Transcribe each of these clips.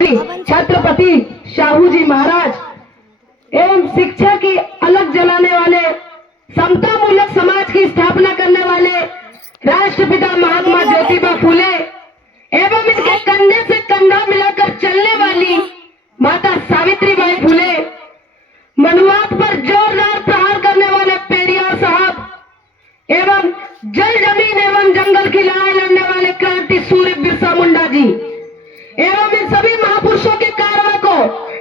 छत्रपति शाहू जी महाराज एवं शिक्षा की अलग जलाने वाले, समता मूलक समाज की स्थापना करने वाले राष्ट्रपिता महात्मा ज्योतिबा फूले एवं इनके कंधे से कंधा मिलाकर चलने वाली माता सावित्रीबाई फूले, मनुवाद पर जोरदार प्रहार करने वाले पेरियार साहब एवं जल जमीन एवं जंगल की लड़ाई लड़ने वाले क्रांति सूर्य बिरसा मुंडा जी एवं इन सभी महापुरुषों के कार्यों को,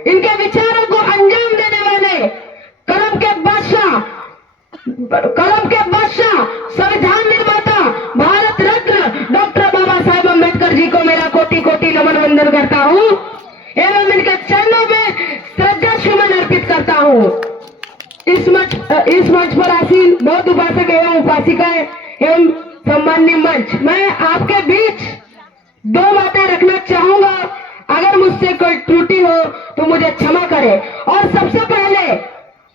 इनके विचारों को अंजाम देने वाले कलम के बादशाह संविधान निर्माता भारत रत्न डॉक्टर बाबा साहेब अम्बेडकर जी को मेरा कोटि कोटि नमन वंदन करता हूँ एवं इनके चरणों में श्रद्धा सुमन अर्पित करता हूँ। इस मंच पर आसीन बहुत उपासक एवं उपासिकाएं एवं सम्माननीय मंच, मैं आपके बीच दो बातें रखना चाहूंगा। अगर मुझसे कोई त्रुटि हो तो मुझे क्षमा करें। और सबसे पहले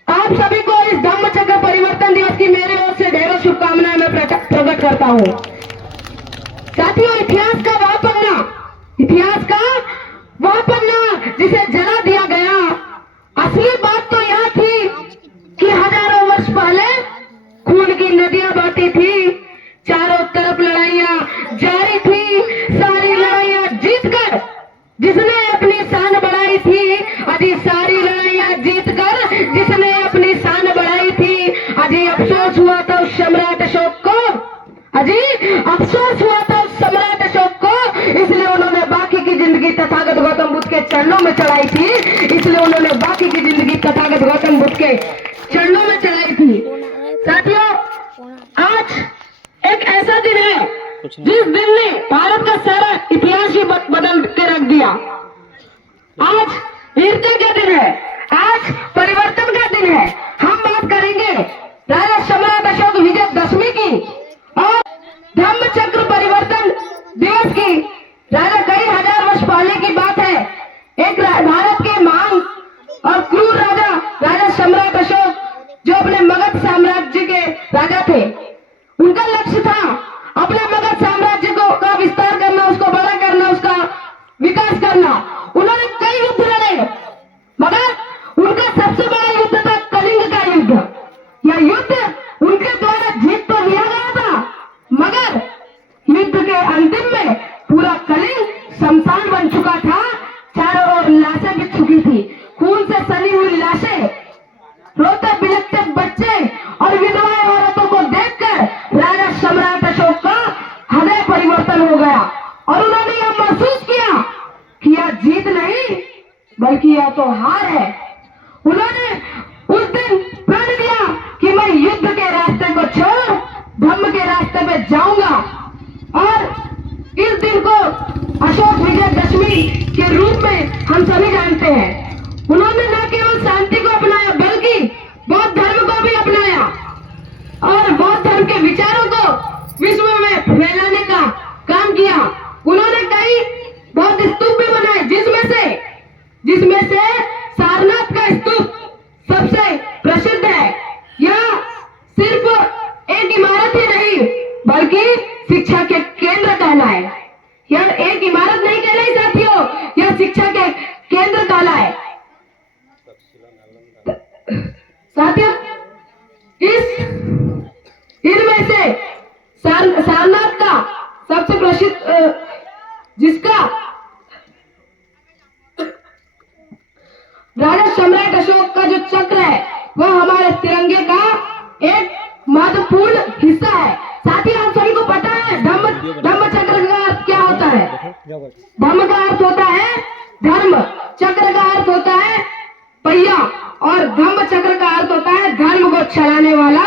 आप सभी को इस धम्म चक्र परिवर्तन दिवस की मेरे ओर से ढेरों शुभकामनाएं मैं प्रकट करता हूं। साथियों, इतिहास का वह पन्ना जिसे जला दिया गया, असली बात तो यह थी कि हजारों वर्ष पहले खून की नदियां बहती थी, चारों तरफ लड़ाइयां जारी थी, सारी लड़ाइयां जीतकर जिसने अपनी शान बढ़ाई थी, अजी सारी लड़ाइयां जीतकर जिसने अपनी शान बढ़ाई थी, अजी अफसोस हुआ था उस सम्राट अशोक को, इसलिए उन्होंने बाकी की जिंदगी तथागत गौतम बुद्ध के चरणों में चढ़ाई थी, साथियों, आज एक ऐसा दिन है जिस दिन ने भारत का सारा इतिहास ही बदल के रख दिया। आज वीरता का दिन है, आज परिवर्तन का दिन है। हम बात करेंगे राजा सम्राट अशोक विजयदशमी की और धम्म चक्र परिवर्तन दिवस की। राजा कई हजार वर्ष पहले की बात है। एक भारत के महान और क्रूर राजा सम्राट अशोक, जो अपने मगध साम्राज्य के राजा थे, उनका लक्ष्य था अपने मगध साम्राज्य का विस्तार करना, उसको बड़ा करना, उसका विकास करना। उन्होंने कई युद्ध लड़े, मगर उनका सबसे बड़ा युद्ध था कलिंग का युद्ध। यह युद्ध उनके द्वारा जीत तो लिया गया था, मगर युद्ध के अंतिम में पूरा कलिंग शमशान बन चुका था। चारों ओर लाशें बिछ चुकी थी, खून से सनी हुई लाशें, रोते बिलखते बच्चे और विधवा औरतों को देखकर राजा सम्राट अशोक का हृदय परिवर्तन हो गया और उन्होंने यह महसूस किया कि यह जीत नहीं बल्कि यह तो हार है। उन्होंने उस दिन प्रण लिया कि मैं युद्ध के रास्ते को छोड़ धम्म के रास्ते पे जाऊंगा और इस दिन को अशोक विजयदशमी के रूप में हम सभी जानते हैं। उन्होंने न केवल शांति को अपनाया बल्कि बौद्ध धर्म को भी अपनाया और बौद्ध धर्म के विचारों को विश्व में फैलाने का काम किया। उन्होंने कई बौद्ध स्तूप भी बनाए, जिसमें से सारनाथ का स्तूप सबसे प्रसिद्ध है। यह सिर्फ एक इमारत ही नहीं बल्कि शिक्षा के केंद्र कहलाए। यह एक इमारत नहीं कहलाई साथियों, यह शिक्षा के केंद्र कहलाए। साथियों, इनमें से सारनाथ का सबसे प्रसिद्ध, जिसका राजा सम्राट अशोक का जो चक्र है वह हमारे तिरंगे का एक महत्वपूर्ण हिस्सा है। साथ ही आप सभी को पता है धम्म चक्र का अर्थ क्या होता है। धम्म का अर्थ होता है धर्म, चक्र का अर्थ होता है पहिया और धम्म चक्र का अर्थ होता है धर्म को चलाने वाला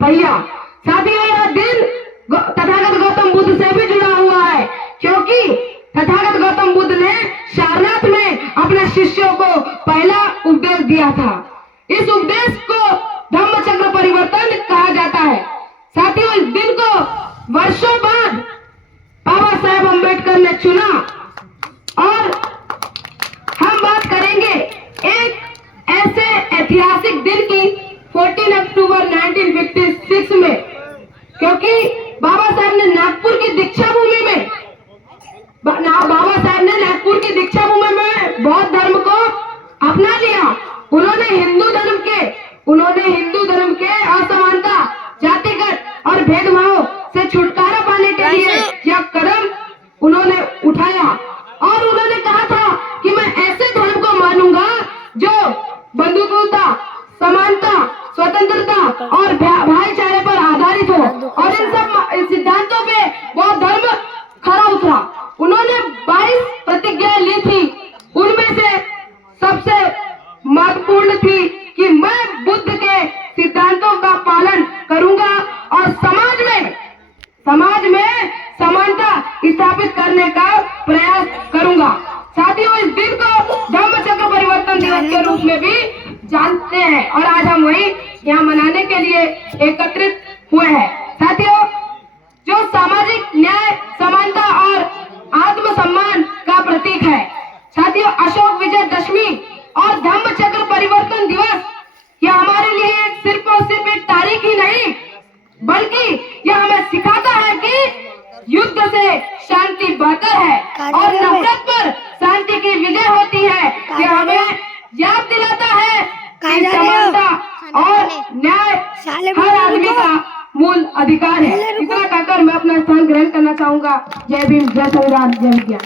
पहिया। साथियों, यह दिन तथागत गौतम बुद्ध से भी जुड़ा हुआ है, क्योंकि तथागत गौतम बुद्ध ने सारनाथ में अपने शिष्यों को पहला उपदेश दिया था। इस उपदेश को धम्म चक्र परिवर्तन कहा जाता है। साथियों, इस दिन को वर्षों बाद बाबा साहेब अम्बेडकर ने चुना और हम बात करेंगे एक ऐसे ऐतिहासिक दिन की 14 अक्टूबर 1956 में, क्योंकि बाबा साहेब ने नागपुर की दीक्षा भूमि में अपना लिया। उन्होंने हिंदू धर्म के असमानता, जातिगत और भेदभाव से छुटकारा पाने के लिए यह कदम उन्होंने उठाया और उन्होंने कहा था कि मैं ऐसे धर्म को मानूंगा जो बंधुत्वता, समानता, स्वतंत्रता और भाईचारे पर आधारित हो, और इन सब सिद्धांतों पे वो धर्म खरा उतरा। उन्होंने 22 प्रतिज्ञाएं ली थी, उनमें से सबसे महत्वपूर्ण थी कि मैं बुद्ध के सिद्धांतों का पालन करूंगा और समाज में समानता स्थापित करने का प्रयास करूंगा। साथियों, इस दिन को धम्म चक्र परिवर्तन दिवस के रूप में भी जानते हैं और आज हम वही यहाँ मनाने के लिए एकत्रित हुए हैं। साथियों, जो सामाजिक न्याय, समानता और आत्मसम्मान का प्रतीक है। साथियों, अशोक विजयदशमी और धम्म चक्र परिवर्तन दिवस यह हमारे लिए सिर्फ और सिर्फ एक तारीख ही नहीं, बल्कि यह हमें सिखाता है कि युद्ध से शांति बेहतर है और नफरत पर शांति की विजय होती है। यह हमें याद दिलाता है कि समानता और न्याय हर आदमी का मूल अधिकार है। इतना कहकर मैं अपना स्थान ग्रहण करना चाहूंगा। जय भीम, जय संविधान, जय विज्ञान।